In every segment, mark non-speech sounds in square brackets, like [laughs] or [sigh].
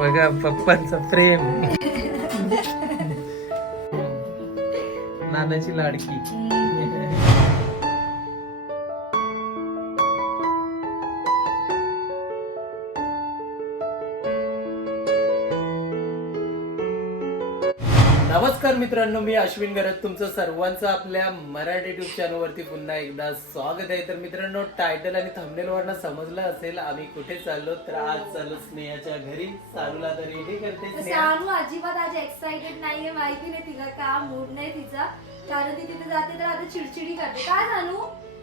बघा पप्पांचा प्रेम. [laughs] नानाची लाडकी. नमस्कार मित्रांनो मी अश्विन गरज तुमचं सर्वांचं आपल्या मराठी युट्यूब चॅनल वरती पुन्हा एकदा स्वागत आहे. तर मित्रांनो टायटल आणि थंबनेल वरनं समजलं असेल आम्ही कुठे चाललो तर आज चाललो स्नेहाच्या घरी. चालूला तर रेडी करते स्नेहा. सानू अजिबात आज एक्साइटेड नाहीये माहिती नाही तिला का मूड नाही तिचा. कारण ती तिथे जाते तर आता चिडचिडी करते. काय सानू?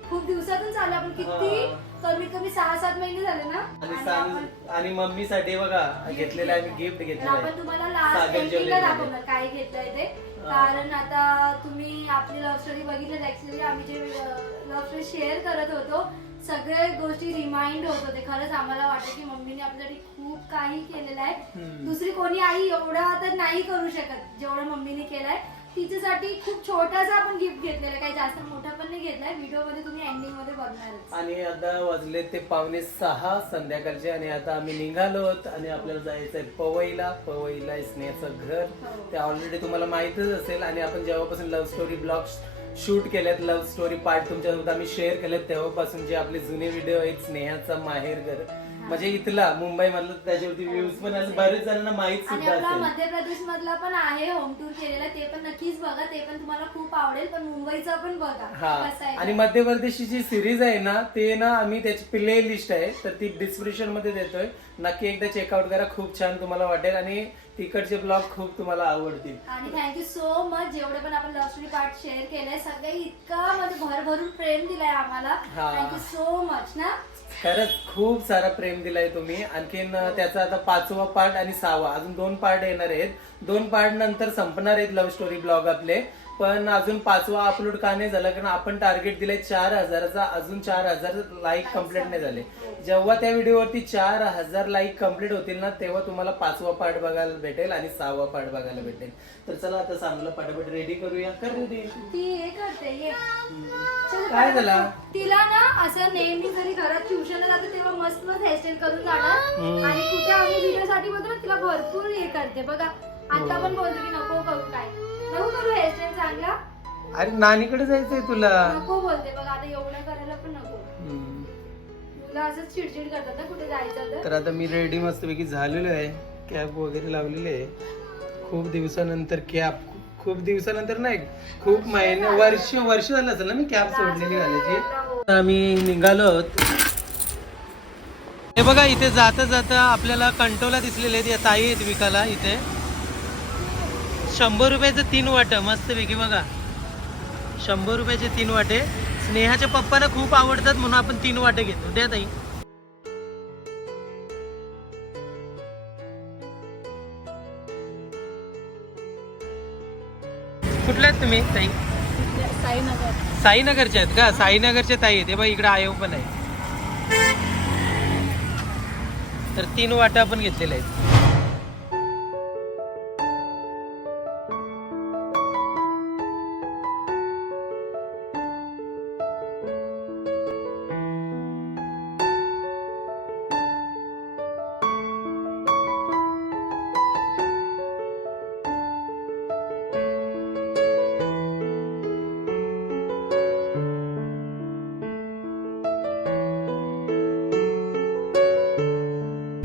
खूप दिवसातून चालू आपण किती कमीत कमी सहा सात महिने झाले ना? आणि आणि मम्मीसाठी बघा घेतलेलं आहे गिफ्ट तर घेतलेलं आपण आहे. तुम्हाला लास्ट सागर एंडिंगला दाखवणार काय घेतलंय ते. कारण आता तुम्ही आपली लव्ह स्टोरी बघितलं ऍक्च्युली आम्ही जे लव्ह स्टोरी शेअर करत होतो सगळे गोष्टी रिमाइंड होत होते. खरंच आम्हाला वाटतं की मम्मीने आपल्यासाठी खूप काही केलेलं आहे. हम्म. दुसरी कोणी आई एवढा तर नाही करू शकत जेवढं मम्मीने केलंय. तिच्यासाठी खूप छोटासा आपण गिफ्ट घेतलेला काही जास्त मोठा पण नाही घेतलाय व्हिडिओमध्ये तुम्ही एंडिंगमध्ये बघणारच. आणि आता वाजले ते पावणे सहा संध्याकाळचे आणि आता आम्ही निघालो आणि आपल्याला जायचंय पवईला. पवईला स्नेहाचं घर. हो. ते ऑलरेडी तुम्हाला माहितच असेल. आणि आपण जेव्हापासून लव्ह स्टोरी ब्लॉग शूट केल्यात लव्ह स्टोरी पार्ट तुमच्यासोबत आम्ही शेअर केलेत तेव्हापासून जे आपले जुने व्हिडिओ आहेत स्नेहाचा माहेर घर. म्हणजे इथला मुंबई मधलं त्याच्यावरती व्ह्यूज पण असं बरेच जणांना माहीत आणि सुद्धा आपला असेल. मध्य प्रदेश मधला पण आहे होम टूर केलेला. ते पण नक्कीच बघा. ते पण तुम्हाला खूप आवडेल पण मुंबईचा पण बघा. हा. कसं आहे आणि ते. मध्य प्रदेशची जी सिरीज आहे ना ते ना आम्ही त्याची प्ले लिस्ट आहे. तर ती डिस्क्रिप्शनमध्ये देतोय. नक्की एकदा चेकआउट करा. खूप छान तुम्हाला वाटेल. आणि तिकडचे ब्लॉग खूप तुम्हाला आवडतील. आणि थँक्यू सो मच जेवढे पण आपण लव्ह स्टोरी पार्ट शेअर केलंय सगळे इतकं म्हणजे भरभरून प्रेम दिलाय आम्हाला. हा. थँक्यू सो मच ना? खरंच खूप सारा प्रेम दिलाय तुम्ही. आणखीन त्याचा आता पाचवा पार्ट आणि सहावा अजून दोन पार्ट येणार आहेत. दोन पार्ट नंतर संपणार आहेत लव्ह स्टोरी ब्लॉग आपले. पण अजून पाचवा अपलोड का नाही झाला? कारण आपण टार्गेट दिलंय चार हजाराचा. अजून चार हजार लाईक कंप्लीट नाही झाले. जेव्हा त्या व्हिडिओवरती चार हजार लाईक कंप्लीट होतील ना तेव्हा तुम्हाला पाचवा पार्ट बघायला भेटेल आणि सहावा पार्ट बघायला भेटेल. तर चला आता चांगलं पटापट रेडी करूया. कर रेडी ती हे करते ये. चल, काय झाला? तिला ना असं नेहमी जरी घरात ट्युशनला जाते तेव्हा मस्त मस्त हेअरस्टाईल करून जाणार आणि कुठे आम्ही व्हिडिओ साठी बोलतो ना तिला भरपूर हे करते. बघा आता पण बोलतो की नको करू काय? नको करू हेअरस्टाईल चांगला. अरे नानीकडे जायचंय तुला. नको बोलते बघा आता एवढं करायला पण नको. हम्म. मुलं असंच चिडचिड करतात ना कुठे जायचं तर. तर आता मी रेडी मस्तपैकी झालेलो आहे. कॅब वगैरे लावलेली आहे. खूप दिवसानंतर कॅब खूप दिवसानंतर नाही खूप महिने वर्ष वर्ष झालं असेल ना मी कॅब सोडलेली घालायची. आम्ही निघालो. आहोत हे बघा इथे जाता जाता आपल्याला कंटोला दिसलेले आहेत या ताई आहेत विकायला इथे. शंभर रुपयाचं तीन वाट मस्तपैकी बघा. शंभर रुपयाचे तीन वाटे. स्नेहाच्या पप्पाला खूप आवडतात म्हणून आपण तीन वाटे घेतो. द्या ताई. कुठल्या आहेत तुम्ही ताई? साईनगर साईनगरच्या आहेत का? साईनगरच्या ताई आहेत. हे बघा इकडे आयो पण आहे. तर तीन वाटा आपण घेतलेल्या आहेत.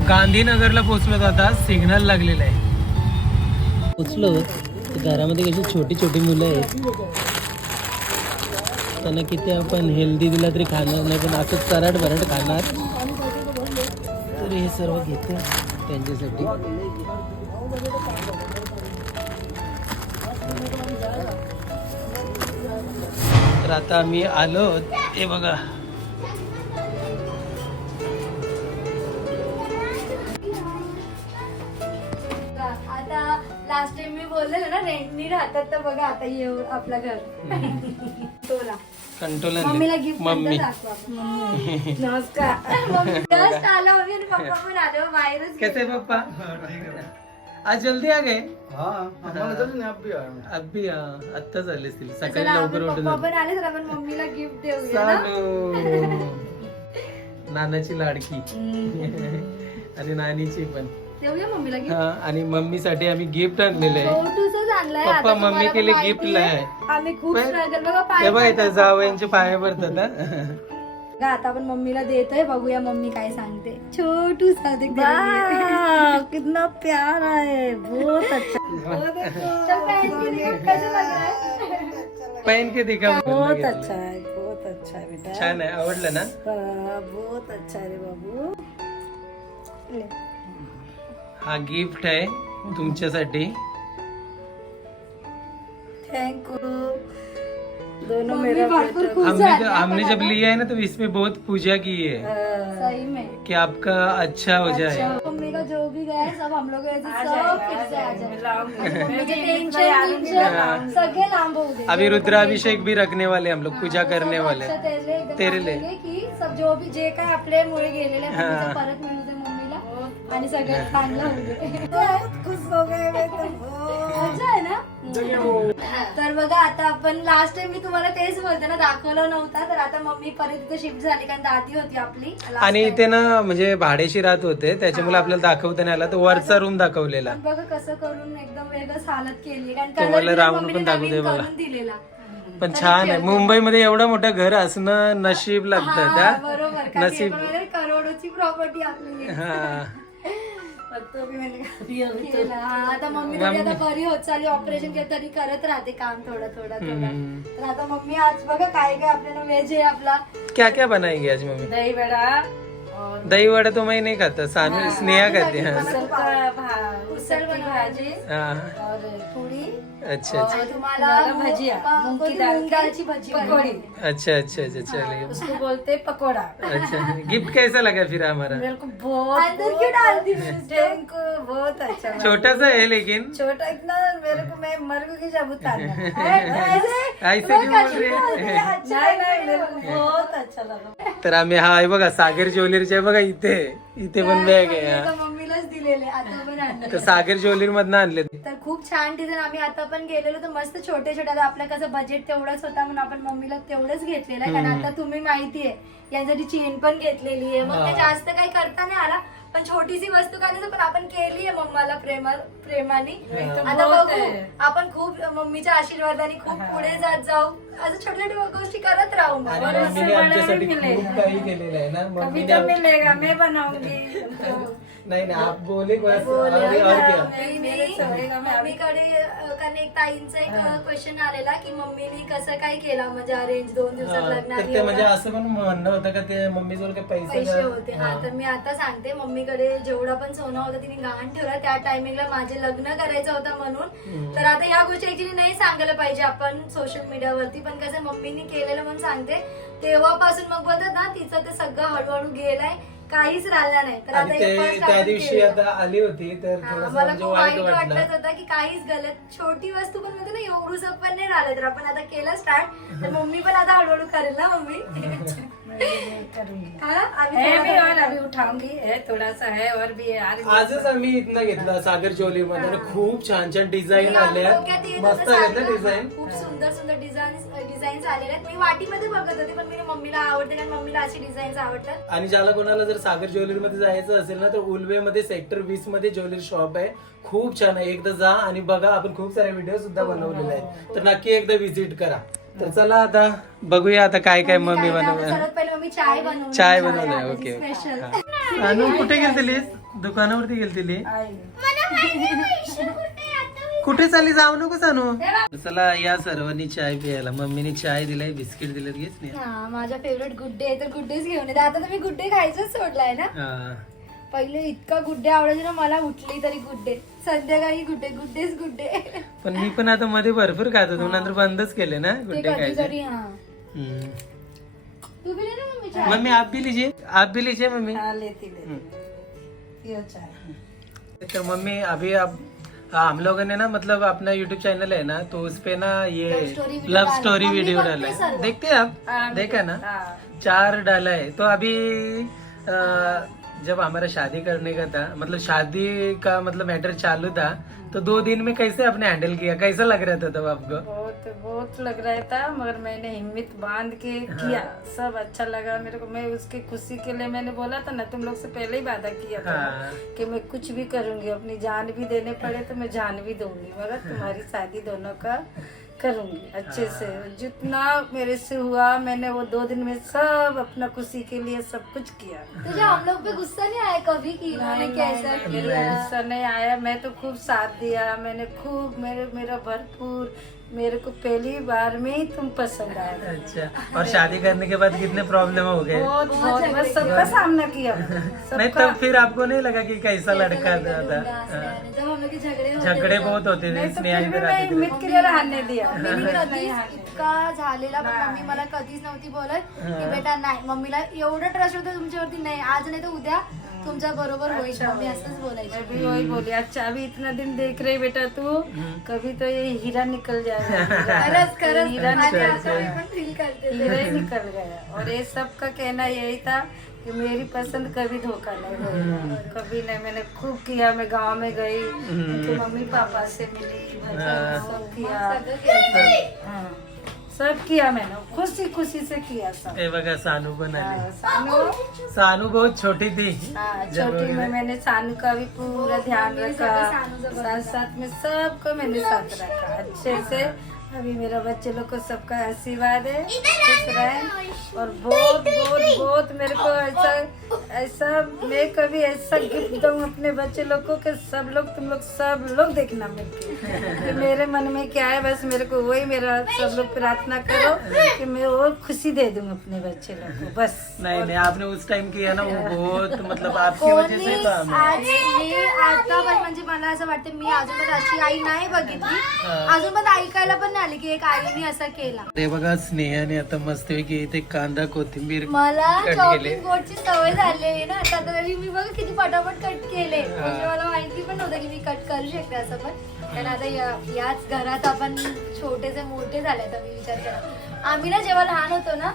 गांधीनगरला पोहोचलो आता. सिग्नल लागलेला आहे. पोचलो घरामध्ये कशी छोटी छोटी मुलं आहेत. त्यांना किती आपण हेल्दी दिला तरी खाणार नाही पण असंच चराट भरट खाणार. तर हे सर्व घेतो त्यांच्यासाठी. तर आता आम्ही आलो. हे बघा. बोललेलो ना रेंटनी राहतात तर बघा आता येऊ आपलं घर. तोला कंट्रोल मम्मीला गिफ्ट मम्मी. नमस्कार. मम्मी. जस्ट आलो मम्मी आणि पप्पा पण आलो बाहेरच कैसे गेले. पापा आज जल्दी आ गए? हाँ अभी आत्ता झाले असतील. सकाळी लवकर उठून पप्पा पण आले तर आपण मम्मीला गिफ्ट देऊया ना. [laughs] नानाची लाडकी. [laughs] आणि नानीची पण. मम्मीला gift? हा आणि मम्मीसाठी आम्ही गिफ्ट आणलेलं आहे. आणलंय पप्पा मम्मी केले माहिती गिफ्ट आहे. आहे आम्ही खूप पण- स्ट्रगल बघा पाय बघा इथं पडतात. जावयांचे पाय पडतात हा. बघा, आता आपण मम्मीला देतोय. बघूया मम्मी काय सांगते. छोटू सा देख वाह, कितना प्यारा है बहुत अच्छा. पहन के दिखा? बहुत अच्छा है बहुत अच्छा है बेटा. छान आहे. आवडलं ना? बहुत अच्छा है रे बाबू. हा गिफ्ट आहे तुमच्यासाठी. थैंक यू दोनों मम्मी मेरा भरपूर बेटा खुश हमने जो हमने जब लिया है ना तो इसमें बहुत पूजा की है. हाँ, सही में. कि आपका अच्छा हो जाए. अच्छा मम्मी का जो भी गया है सब हम लोग ऐसे आ सब जाएगा, फिर से आ जाएगा, मैं लाऊँगी। मम्मीचे मैं टेन्शन इतना याद नहीं टेन्शन सगळे लांब होऊ दे अभी रुद्राभिषेक भी रखने वाले हम लोग पूजा करने वाले अच्छा, तेरे लिए तेरे लिए. की सब जो भी जे काय आपल्यामुळे गेलेले आहे, हा. परत आणि सगळं चांगलं हो. ना? तर बघा आता आपण लास्ट टाइम मी तुम्हाला तेच बोलते ना दाखवलं नव्हता तर आता मम्मी परत इथे शिफ्ट झाली कारण दादी होती आपली. आणि. इथे ना म्हणजे भाडेशी राहत होते त्याच्यामुळे आपल्याला दाखवता नाही आला. तर वरचा रूम दाखवलेला. बघा कसं करून एकदम वेगळंच हालत केली कारण तुम्हाला मम्मीने पण दाखवू दे नवीन मला. करून दिलेला. पण छान आहे. मुंबईमध्ये एवढं मोठं घर असणं नशीब लागतं हा, हे नसीब पण म्हणजे करोडोची प्रॉपर्टी आपली. हा. आता मम्मी तरी आता बरी होत चालली ऑपरेशन केलं तरी करत राहते काम थोडं थोडं थोडं. तर आता मम्मी आज बघा काय काय आपल्याला व्हेज आहे आपला. क्या क्या बनाएंगे आज मम्मी? दही बड़ा और दही वडा तो मैं नहीं खाता सानू स्नेहा खाते हैं. उसल भाजी हाँ. और पूरी. अच्छा अच्छा. भजिया, मूंग की दाल की भजी पकौड़ी. अच्छा अच्छा अच्छा चलिए उसको बोलते पकोड़ा. अच्छा गिफ्ट कैसा लगा फिर हमारा? मेरे को बहुत अंदर क्यों डालती हो थैंक यू बहुत अच्छा लगा। छोटा सा है लेकिन। छोटा इतना मेरे को मैं मर गई जब उतारना। [laughs] ऐसे? क्यों बोल रहे हैं? नहीं नहीं मेरे को बहुत अच्छा लगा। तर आम्ही हा हे बघा सागर ज्वेलरीचे बघा इथे इथे पण बॅग आहे मम्मीलाच दिलेले आता पण आणले तर सागर ज्वेलरी मधनं आणले तर खूप छान डिझाईन आम्ही आता पण गेलेलो तर मस्त छोटे छोटे आता आपलं कसं बजेट तेवढंच होता म्हणून आपण मम्मीला तेवढंच घेतलेलं आहे. कारण आता तुम्ही माहितीये यांसाठी चेन पण घेतलेली आहे. मग ते. जास्त काही करता नाही आला. पण छोटीशी वस्तू काढायचं पण आपण केली आहे मम्माला प्रेमा प्रेमाने आता बघू. आपण खूप मम्मीच्या आशीर्वादाने खूप पुढे जात जाऊ असं छोट्या छोट्या गोष्टी करत राहू मग. आणि बरोबर. मम्मीने आमच्यासाठी खूप काही केलेलं आहे ना मम्मीने आम- मिलेगा मैं बनाऊंगी। [laughs] नाही नाही आप बोले बस बोले, अरे और क्या. नाही, मम्मीकडे अ, कारण एक ताईंचा एक क्वेश्चन आलेला की मम्मीने कसं काय केला म्हणजे अरेंज दोन दिवसात हा, तर लग्नात ते म्हणजे एवढा असं पण म्हणणं होतं का ते मम्मी जवळ काही पैसे पैसे नाही. होते. हा तर मी आता सांगते मम्मीकडे जेवढा पण सोनं होतं तिने गहाण ठेवला. त्या टायमिंगला माझे लग्न करायचं होतं म्हणून. तर आता या गोष्टी ऍक्च्युली नाही सांगायला पाहिजे. आपण सोशल मीडियावरती पण कसं मम्मीने केलेलं म्हणून सांगते. तेव्हापासून मग बोलतात ना तिचं ते सगळं हळूहळू गेलाय. काहीच राहिलं नाही. तर आणि आता ते त्या दिवशी. आता आली होती तर हा, थोडस मला म्हणजे खूप वाईट वाईट वाटलं. वाटत होता की काहीच गलत छोटी वस्तू पण म्हणते ना एवढूस पण नाही राहिलं तर आपण आता केलं स्टार्ट तर मम्मी पण आता हळूहळू करेल ना मम्मी? मैं भी करूंगी हा? आम्ही है भी थोडा- और अभी उठाऊंगी. है थोड़ा सा है और भी है आज आजच आम्ही इथनं घेतला सागर ज्वेलरी मध्ये खूप छान छान डिझाईन आले डोक्यात येत मस्त होतं आहेत ना. डिझाईन खूप सुंदर सुंदर डिझाईन डिझाईन्स आलेले आहेत. मी वाटीमध्ये बघत होते पण मी मम्मीला आवडते कारण मम्मीला अशी डिझाईन्स आवडतात. आणि ज्याला कोणाला जर सागर ज्वेलरी मध्ये जायचं असेल ना तर उल्वे मध्ये सेक्टर वीसमध्ये ज्वेलरी शॉप आहे. खूप छान आहे. एकदा जा आणि बघा आपण खूप सारे व्हिडिओ सुद्धा बनवलेले आहेत. तर नक्की एकदा विजिट करा. तर चला आता बघूया आता काय काय मम्मी सर्वात पहिले मम्मी चाय बनवली चाय बनवलंय ओके. स्पेशल अनु कुठे गेलती दुकानावरती गेलती आई. कुठे चालली? जाऊ नको सानू. चला या सर्वांनी चाय प्यायला. मम्मीने चाय दिलाय बिस्किट दिलेत घेच नाही. हा माझा फेवरेट गुड्डे आहे तर गुड्डेच घेऊन येते. आता तर मी गुड्डे खायचंच सोडलाय ना? हा. पहिले इतका गुड्डे आवडायचे ना मला उठली तरी गुड्डे. संध्याकाळी गुड्डे गुड्डेच गुड्डे. पण मी पण आता मध्ये भरपूर खात. होतो नंतर बंदच केले ना गुड्डे खायचे. हा. मम्मी चाय? मम्मी आप भी लीजिए आप भी लीजिए मम्मी? हाँ लेती मम्मी अभी आप हम लोगों ने ना मतलब अपना यूट्यूब चैनल है ना तो उस पे ना ये Love story video love. Story video डाला है। देखते हैं आप। हाँ, देखा ना? चार डाला है। तो अभी जब हमारा शादी करने का था मतलब शादी का मतलब मैटर चालू था तो दो दिन में कैसे आपने हैंडल किया कैसा लग रहा था तब आपको बहुत बहुत लग रहा था मगर मैंने हिम्मत बाँध के हाँ। किया सब अच्छा लगा मेरे को मैं उसकी खुशी के लिए मैंने बोला था ना तुम लोग से पहले ही वादा किया था हाँ। कि मैं कुछ भी करूँगी अपनी जान भी देने पड़े तो मैं जान भी दूँगी मगर तुम्हारी शादी दोनों का करूँगी अच्छे हाँ। से। जितना मेरे से हुआ मैंने वो दो दिन में सब अपना खुशी के लिए सब कुछ किया। तुझे हम लोग पे गुस्सा नहीं आया कभी कि मैंने कैसा किया गुस्सा नहीं आया। मैं तो खूब साथ दिया। मैंने खूब मेरे मेरा भरपूर मेरे को पहली बार में ही तुम पसंद आया था अच्छा और शादी करने के बाद कितने प्रॉब्लम हो गए? बहुत बहुत मैं सबका सामना किया। [laughs] नहीं तब फिर आपको नहीं लगा कि कैसा लड़का था जब हम लोग के झगडे होते झगडे बहुत होते थे नहीं तो स्नेहा फिर भी इधर मैं आती थी। हिम्मत के लिए राहने दिया। मी [laughs] कधीच. इतका झालेला पण मम्मी मला कधीच नव्हती बोलत की बेटा नाही मम्मीला एवढं ट्रस्ट होतं तुमच्यावरती नाही आज नाही तर उद्या तुमच्या बरोबर होईल मम्मी असंच बोलायची. मैं भी वही बोली अच्छा अभी इतना दिन देख रही बेटा तू कभी तो ये हीरा निकल जाएगा [laughs] खरंच खरंच. हीरा निकल असं मी पण फील करते ते. हीरा ही निकल गया और ये सब का कहना यही था कि मेरी पसंद कभी धोखा नहीं होगा। कभी नहीं मैंने खूब किया मैं गाँव में गई उनके मम्मी पापा से मिली भजन सब किया। हाँ, सब किया मैंने खुशी खुशी से किया सब। ए बगा सानू बना हाँ, सानू। सानू बहुत छोटी थी. हाँ, छोटी में मैंने सानू का भी पूरा ध्यान रखा। साथ साथ में सबको मैंने साथ रखा अच्छे से। अभी मेरा बच्चे लोग को सबका आशीर्वाद है खुश रहे। और बहुत बहुत बहुत मेरे को ऐसा ऐसा मैं कभी ऐसा गिफ्ट दूँ अपने बच्चे लोग को कि सब लोग तुम लोग सब लोग देखना मिलके कि। मेरे मन में क्या है बस मेरे को वही मेरा सब लोग प्रार्थना करो कि मैं वो खुशी दे दूँ अपने बच्चे लोग को बस। नहीं नाही आपने उस टाइम किया ना वो बहुत मतलब आपकी वजह से तो आज आता पण म्हणजे मला असं वाटतं मी अजून पण अशी आई नाही बघितली अजून पण ऐकायला पण नाही आली की एक आईने असा केला. ते बघा स्नेहाने आता मस्त की इथे कांदा कोथिंबीर मला कट केले. चॉपिंग बोर्डची सवय झालेली ना आता तरी मी बघ किती पटापट कट केले. म्हणजे मला माहिती पण नव्हतं की मी कट करू शकते असं पण. कारण आता या- याच घरात आपण छोटेसे मोठे झाले तर मी विचार केला. आम्ही ना जेव्हा लहान होतो ना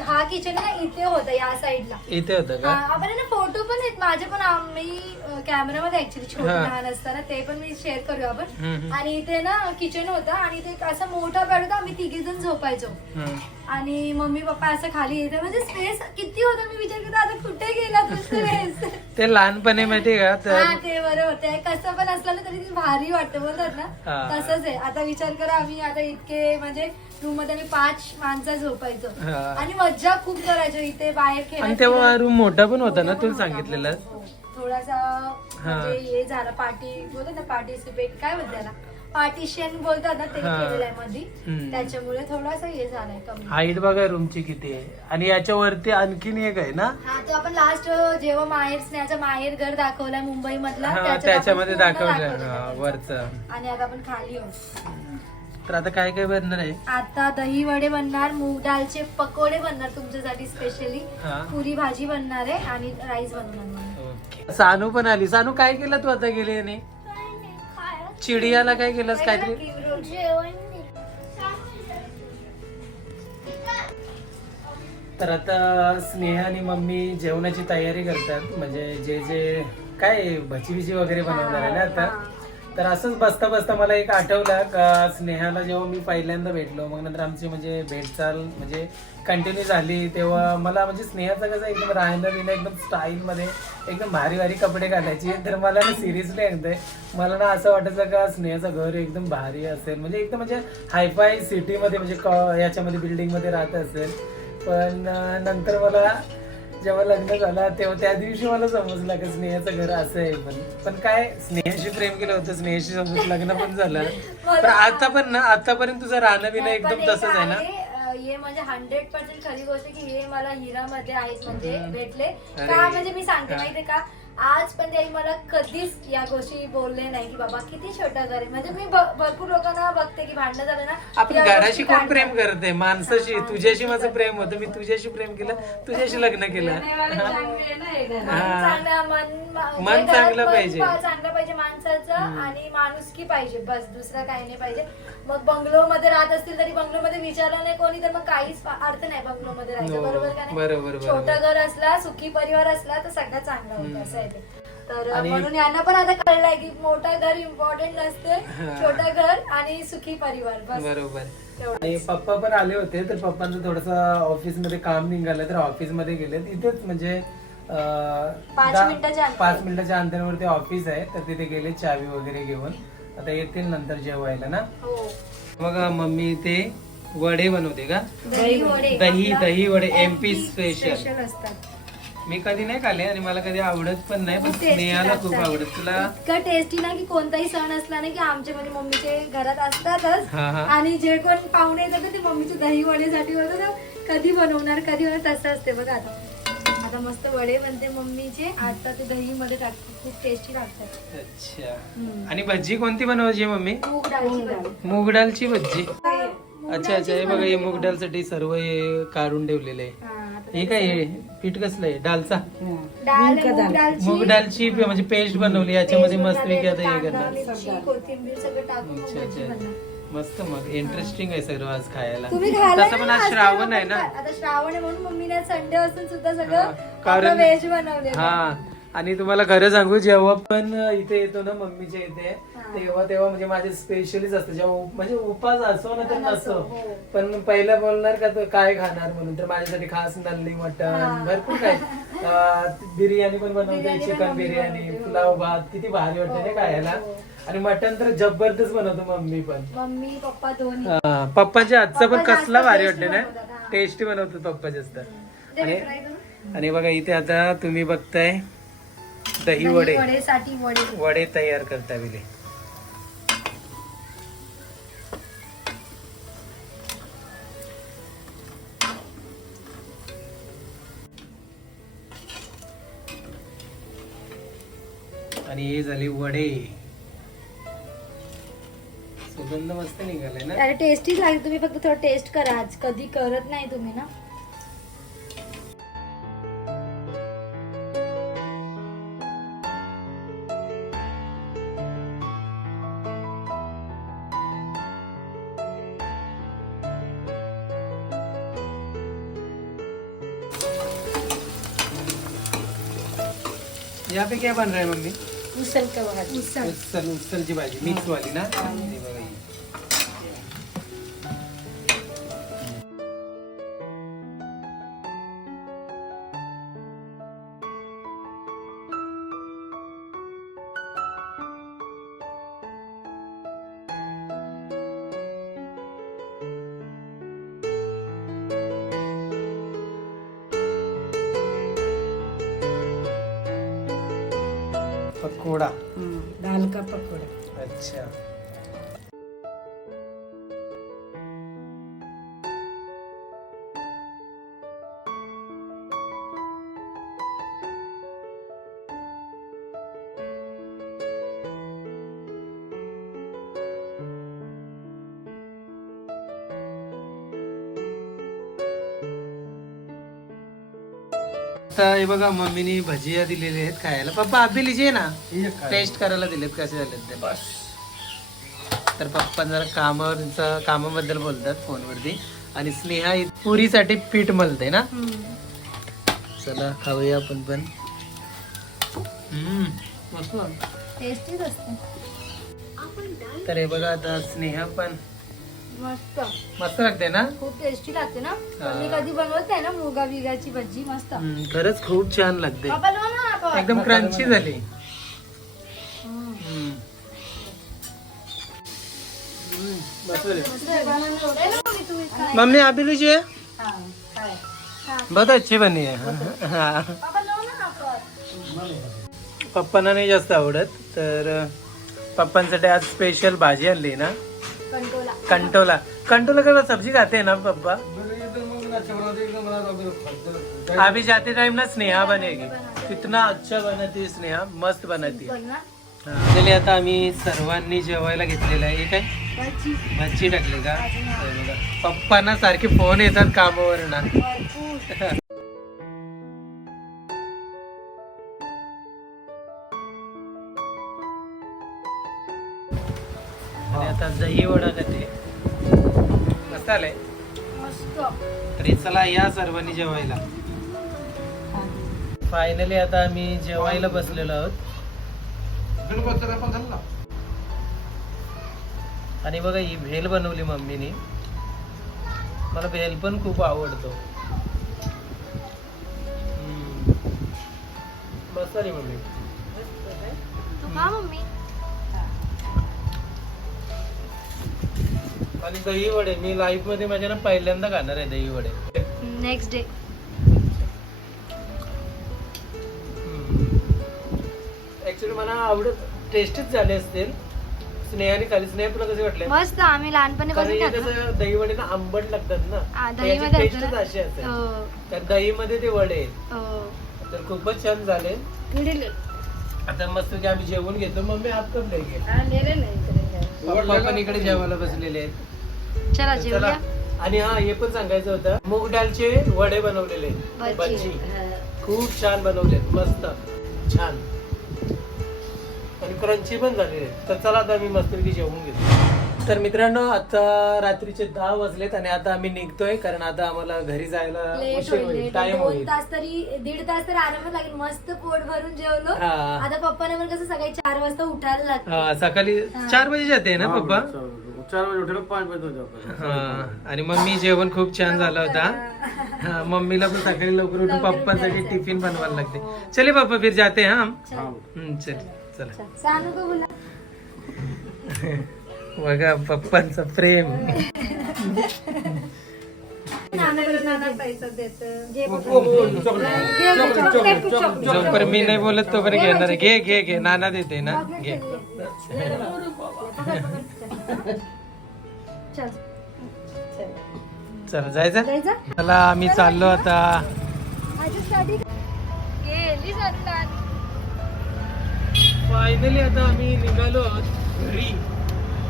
हा किचन ना इथे होता या साईडला इथे होतं का? आपण आहे ना फोटो पण आहेत. माझे पण आम्ही कॅमेरामध्ये ऍक्च्युली छोटे हा. लहान असताना ते पण मी शेअर करूया आपण. हम्म, हम्म. आणि इथे ना किचन होतं आणि ते असा मोठा बेड होता आम्ही तिघे जण झोपायचो. हम्म. आणि मम्मी पप्पा असं खाली येते म्हणजे स्पेस किती होता मी विचार करते आता कुठे गेला तो स्पेस [laughs] ते लहानपणी माहिती का? हा तर ते बरोबर. ते कसं पण असलं ना तरी ते भारी वाटतं बोलतात ना? हा. तसंच आहे. आता विचार करा आम्ही आता इतके म्हणजे रूममध्ये आम्ही पाच माणसं झोपायचो. हा. आणि मज्जा खूप करायचो इथे बाहेर आणि तेव्हा रूम मोठा पण होता ना तुला सांगितलेलं? थोडासा म्हणजे हे झालं पार्टी बोलतात ना पार्टिसिपेट काय बोलतात त्याला? पार्टिशन बोलतात ना ते हा. केलेलं आहे मध्ये. त्याच्यामुळे थोडासा हे झालाय कमी. हाईट बघा रूमची किती आहे. आणि याच्यावरती आणखीन एक आहे ना? हा तो आपण लास्ट जेव्हा माहेर स्नेहाचा माहेर घर दाखवलाय मुंबई मधला हा त्याच्यामध्ये दाखवलं हा, वरचं. आणि आता आपण खाली आहोत. तर आता काय काय बनणार आहे? आता दही वडे बनणार मूग डालचे पकोडे बनणार तुमच्यासाठी स्पेशली हा. पुरी भाजी बनणार आहे आणि राईस बनणार ओके. सानू पण आली. सानू काय केलं तू आता गेली आणि? चिडियाला काय केलंस? काहीतरी? तर आता स्नेहा आणि मम्मी जेवणाची तयारी करतात. म्हणजे जे जे काय भजी बिजी वगैरे बनवणार आहे ना आता? तर असंच बसता बसता मला एक आठवलं का स्नेहाला जेव्हा मी पहिल्यांदा भेटलो मग नंतर आमची म्हणजे भेटचाल म्हणजे कंटिन्यू झाली. तेव्हा मला म्हणजे स्नेहाचं कसं एकदम राहणं बिणं एकदम स्टाईलमध्ये एकदम भारी भारी कपडे घालायचे. तर मला ना सिरियसली एकदा मला ना असं वाटायचं का स्नेहाचं घर एकदम भारी असेल. म्हणजे एकदम म्हणजे हायफाय सिटीमध्ये म्हणजे क- याच्यामध्ये बिल्डिंगमध्ये राहत असेल. पण नंतर मला जेव्हा लग्न झालं तेव्हा त्या दिवशी मला समजलं की स्नेहाचं घर असं आहे पण. पण काय स्नेहाशी प्रेम केलं होतं स्नेहाशी समज लग्न पण झालं. पण आता पण ना आतापर्यंत तुझं राहणं बिणं नाही, पण एकदम एक तसंच आहे ना? आहे, अं, हे म्हणजे हंड्रेड पर्सेंट खरी गोष्ट की हे मला हिरा मध्ये आहेत म्हणजे भेटले. का म्हणजे मी सांगते. माहितीये का? आज पण ते मला कधीच या गोष्टी बोलले नाही की बाबा किती छोटं घर आहे म्हणजे मी भरपूर लोकांना बघते की भांडणं झालं ना आपण या घराशी गोष्टी कोण. प्रेम करते माणसाशी तुझ्याशी माझं प्रेम होतं मी तुझ्याशी प्रेम केलं तुझ्याशी लग्न [laughs] केलं येणेवाले चांगले आहे ना हे घर. मन हा. चांगलं मन मा- मन जे घरात चांगलं मन पाहिजे. पा- चांगलं पाहिजे माणसाचं आणि माणुसकी पाहिजे बस दुसरं काही नाही पाहिजे मग बंगलो मध्ये राहत असतील तरी बंगलो मध्ये विचारलं नाही कोणी तर मग काहीच अर्थ नाही बंगलो मध्ये राहायचं हो. बरोबर का नाही बरोबर, बरोबर. छोटं घर असला सुखी परिवार असला तर सगळ्यात चांगलं होतं असं ते तर आणि- म्हणून यांना पण आता कळलंय की मोठं घर इम्पॉर्टंट नसते हा. छोटं घर आणि सुखी परिवार बस. बरोबर. तेवढंच. आणि पप्पा पण आले होते तर पप्पांचं थोडस ऑफिसमध्ये काम निघालं तर ऑफिसमध्ये गेले तिथेच म्हणजे अं, पाच दहा- मिनिटाच्या अंतरावर. पाच मिनिटाच्या अंतरावरती ऑफिस आहे तर तिथे गेले चावी वगैरे घेऊन. आता येतील नंतर जेवायला ना? हो. बघा मम्मी ते वडे बनवते का? दही वडे. दही दही वडे एमपी स्पेशल असतात. मी कधी नाही खाल्ले आणि मला कधी आवडत पण नाही पण खूप tasty स्नेहाला खूप लागतात. आवडत. तुला इतकं टेस्टी ना की कोणताही सण असला ना की आमच्या म्हणजे मम्मीचे घरात असतातच. हा हा. आणि जे कोण पाहुणे येतात ना ते मम्मीचे दही वडेसाठी होतं ना कधी बनवणार कधी बनवणार तसं असते बघा आता. आता मस्त वडे बनते मम्मीचे आता ते दही मध्ये टाकते खूप टेस्टी लागतात. अच्छा. हम्म. आणि भजी कोणती बनवायची मम्मी? मूग डाळची भजी. मूग डालची भजी. मूग अच्छा अच्छा हे बघा हे मूग डालसाठी सर्व हे काढून ठेवलेले आहे. हा, हे काय हे? पीठ कसलं आहे? डालचा? हा. डाळ मुंग मूग डाळ. डाळची मूग डालची म्हणजे पेस्ट बनवली याच्यामध्ये पेस्ट मस्त पैकी आता हे कांदा, करणार. मिरची कोथिंबीर सगळं टाकून अच्छा मग भजी अच्छा बनणार. मस्त मग. इंटरेस्टिंग आहे सर्व आज खायला. तुम्ही खायला तसं पण आज आज श्रावण आहे ना? आता श्रावण आहे म्हणून मम्मीने संडे असून सुद्धा सगळं कारण- व्हेज बनवले हा आणि तुम्हाला खरं सांगू जेव्हा पण इथे येतो ना मम्मीच्या इथे. तेव्हा तेव्हा म्हणजे माझे स्पेशलीच असतं जेव्हा उप- म्हणजे उपास असो ना तर नसो, हो. पण पहिलं बोलणार का तो काय खाणार म्हणून तर माझ्यासाठी खास नल्ली. मटन भरपूर काय अं, बिर्याणी पण बनवते बिर्याणी पण चिकन मम्मी बिर्याणी बनवते, हो. पुलाव भात किती भारी वाटते ना खायला हो. आणि मटन तर जबरदस्त बनवतो मम्मी पण मम्मी पप्पा दोन्ही हा, पप्पाच्या हातचा पण कसला भारी tasty वाटते ना बनवतात, हा. टेस्टी बनवतो पप्पा जास्त ते आणि try करू? आणि बघा इथे आता तुम्ही बघताय दही वडे वडेसाठी वडे. वडे तयार करता विले. आणि हे झाले वडे. सुगंध मस्त निघालाय ना. अरे टेस्टी लागेल तुम्ही फक्त थोडं टेस्ट करा आज. कधी करत नाही तुम्ही ना. यहाँ पे क्या बन रहा है मम्मी? उसल का भाजी उसळ उसल उसलची भाजी मिक्स वाली ना हे बघा ही. पकोड़ा हम्म, दाल का पकौड़ा अच्छा तर हे बघा मम्मीने भजिया दिलेले आहेत खायला. पप्पा आप भी लीजिए ना. टेस्ट करायला दिलेत कसे झालेत ते. बस. तर पप्पा जरा कामावर कामाबद्दल बोलतात फोनवरती. आणि स्नेहा पुरीसाठी पीठ मलते ना? चला खाऊया आपण पण. तर हे बघा आता स्नेहा पण मस्त मस्त लागते ना खूप टेस्टी लागते ना हा. मी कधी बनवत नाही ना मुगा बिगाची भजी मस्त हम्म, खरंच खूप छान लागते ना आपण. एकदम क्रंची झाली हम्म. हम्म. हम्म, मस्त झाली. मस्त आहे. बनवलंय ना मम्मी तुम्ही काय? मम्मी आप भी लीजिए हाँ खाए बहुत अच्छी बनी है हाँ. ना आपण. पप्पांना नाही जास्त आवडत तर अं, पप्पांसाठी आज स्पेशल भाजी आणली ना कंटोला. कंटोला. कंटोला का सब्जी खाते हैं ना पप्पा? अभी जाते टाइम ना स्नेहा बनेगी. कितना अच्छा बनती स्नेहा मस्त बनती चले आता आम्ही सर्वांनी जेवायला घेतलेलं आहे हे काय भज्जी टाकली का. पप्पांना सारखे फोन येतात कामावर ना [laughs] आणि आता दही वडा खाते. मस्त आलंय. मस्त. तरी चला या सर्वांनी जेवायला. फायनली आता आम्ही जेवायला बसलेलो आहोत. आणि बघा ही भेल बनवली मम्मीने. मला भेल पण खूप आवडतो. मस्त रे मम्मी. आणि दही वडे मी लाईफमध्ये माझ्या ना पहिल्यांदा खाणार आहे दही वडे नेक्स्ट डे ऍक्च्युली मला आवडत टेस्टच झाले असतील. स्नेहाने खाली स्नेहा तुला कसे वाटले? मस्त आम्ही लहानपणी कारण हे कसं दही वडे ना आंबट लागतात ना. हा, त्याची दहीमध्ये टेस्टच असतं ना. अशी असेल. हो. तर दही मध्ये ते वडे. आहेत. हो. तर खूपच छान झाले. आता मस्त की आम्ही जेवण घेतो. मम्मी आप हाँ, मेरे नहीं पप्पा पण इकडे जेवायला बसलेले आहेत. चला जेवूया. चला. आणि हा हे पण सांगायचं होतं मूग डालचे वडे बनवलेले आहेत. भजी. भजी खूप छान बनवले मस्त. छान. आणि क्रंची पण झालेले. तर चला आता मी मस्तपैकी जेवून घेतो. तर मित्रांनो आता रात्रीचे दहा वाजलेत आणि आता आम्ही निघतोय कारण आता आम्हाला घरी जायला लेट उशीर होईल होईल लेट टाइम दोन होईल. तास तरी दीड तास तरी आरामात लागेल. मस्त पोट भरून जेवलो. हा. आता पप्पाने पण कसं सकाळी चार वाजता उठायला लागतं. हा, सकाळी चार बजे जाते ना पप्पा? चार पाच होते हा, आणि मम्मी जेवण खूप छान झालं होता हा, मम्मीला पण सकाळी लवकर उठून पप्पासाठी. टिफिन बनवायला लागते. चले पापा फिर जाते हा. हा. चल चला. सांगू का बोला बघा पप्पांचं प्रेम. नाना पैसा देतं. घे हो, पप्पा. जोपर्यंत मी नाही बोलत तोपर्यंत घेणार आहे. घे घे घे नाना देते ना. घे. [laughs] चल. चला. जायचं? जायचं? चला आम्ही चाललो आता. गेली फायनली आता आम्ही निघालो आहोत घरी.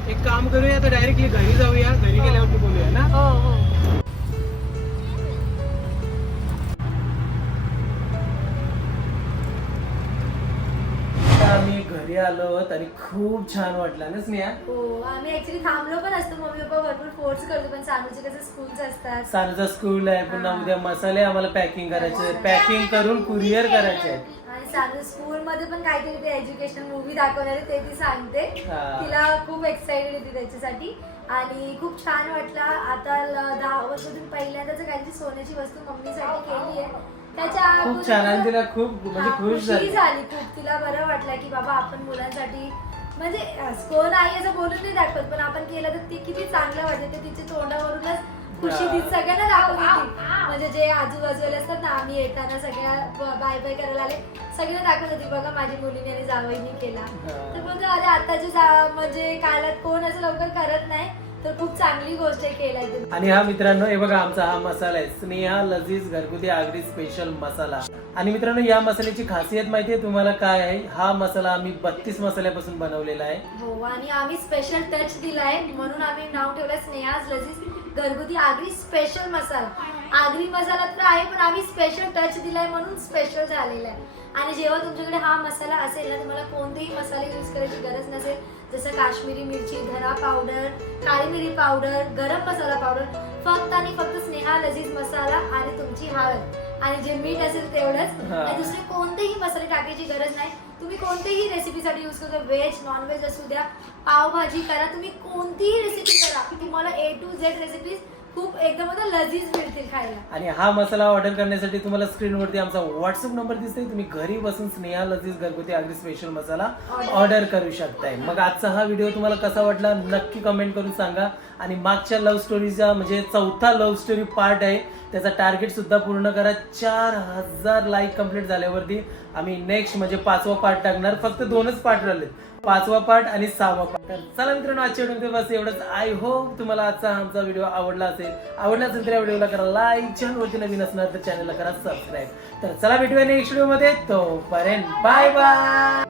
एक काम करूया आता डायरेक्टली घरी जाऊया. घरी गेल्यावरती बोलूया ना? हो हो. घरी आलो आणि खूप छान वाटलं ना स्नेहा? हो आम्ही ऍक्च्युली थांबलो पण असतो. मम्मी पप्पा भरपूर फोर्स करतो पण सानूचे कसं स्कूल्स असतात. सानूचा स्कूल आहे पुन्हा उद्या मसाले आम्हाला पॅकिंग करायचे पॅकिंग करून कुरिअर करायचे आहेत. आणि सानू स्कूल मध्ये पण काहीतरी ते एज्युकेशन मूवी दाखवणार आहे ते ती सांगते. हा. तिला खूप एक्साइटेड होती त्याच्यासाठी. आणि खूप छान वाटला. आता ल- दहा वर्षातून पहिल्यांदाच काहीतरी सोन्याची वस्तू मम्मीसाठी केली आहे. त्याच्या खूप छान. आणि तिला खूप म्हणजे हा, खुश खुशी झाली. झाली खूप. तिला बरं वाटलं की बाबा आपण मुलांसाठी म्हणजे कोण आहे असं बोलून नाही दाखवत पण आपण केलं तर ती किती चांगलं वाटते ते तिच्या तोंडावरूनच खुशी ती सगळ्यांना दाखवत होती. म्हणजे जे आजूबाजूला असतात ना आम्ही येताना सगळ्या बाय बाय करायला आले सगळ्यांना दाखवत होती बघा माझी मुलीने आणि जावईने केला. तर बोलतो अरे आताची जा- म्हणजे काळात कोण असं लवकर करत नाही तर खूप चांगली गोष्ट केलाय तुम्ही आणि हा मित्रांनो हे बघा आमचा हा मसाला आहे. स्नेहा लजीज घरगुती आगरी स्पेशल मसाला. आणि मित्रांनो या मसाल्याची खासियत माहिती आहे तुम्हाला काय आहे? हा मसाला आम्ही बत्तीस मसाल्यापासून बनवलेला आहे. हो आणि आम्ही स्पेशल टच दिलाय. म्हणून आम्ही नाव ठेवलंय स्नेहाज लजीज घरगुती आगरी स्पेशल मसाला. आगरी मसाला तर आहे पण आम्ही स्पेशल टच दिलाय म्हणून स्पेशल झालेला आहे. आणि जेव्हा तुमच्याकडे हा मसाला असेल ना तुम्हाला कोणतेही मसाले यूज करायची गरज नसेल जसं काश्मीरी मिरची धना पावडर काळी मिरी पावडर गरम मसाला पावडर फक्त आणि फक्त स्नेहा लजीज मसाला आणि तुमची हळद. आणि जे मीठ असेल तेवढंच. आणि दुसरे कोणतेही मसाले टाकायची गरज नाही. तुम्ही कोणतेही रेसिपीसाठी यूज करता. व्हेज नॉन व्हेज असू द्या. पावभाजी करा. तुम्ही कोणतीही रेसिपी करा. तुम्हाला ए टू झेड रेसिपीज खूप एकदम आता लजीज मिळतील खायला. आणि हा मसाला ऑर्डर करण्यासाठी तुम्हाला स्क्रीनवरती आमचा व्हॉट्सअप नंबर दिसतोय. तुम्ही घरी बसून स्नेहा लजीज घरगुती आगरी स्पेशल मसाला ऑर्डर करू शकताय. मग आजचा हा व्हिडिओ तुम्हाला कसा वाटला? नक्की कमेंट करून सांगा. आणि मागच्या लव्ह स्टोरीचा म्हणजे चौथा लव्ह स्टोरी पार्ट आहे. त्याचा टार्गेट सुद्धा पूर्ण करा. चार हजार लाईक कंप्लीट झाल्यावरती आम्ही नेक्स्ट म्हणजे पाचवा पार्ट टाकणार. फक्त दोनच पार्ट राहिले पाचवा पार्ट आणि सहावा पार्ट तर चला मित्रांनो आजच्या व्हिडिओ बस. एवढंच. आय होप तुम्हाला आजचा आमचा व्हिडिओ आवडला असेल. आवडला असेल तर या व्हिडिओला करा लाईक चॅनलवरती नवीन असणार तर चॅनलला करा सबस्क्राईब तर चला भेटूया नेक्स्ट व्हिडिओमध्ये तो तोपर्यंत बाय बाय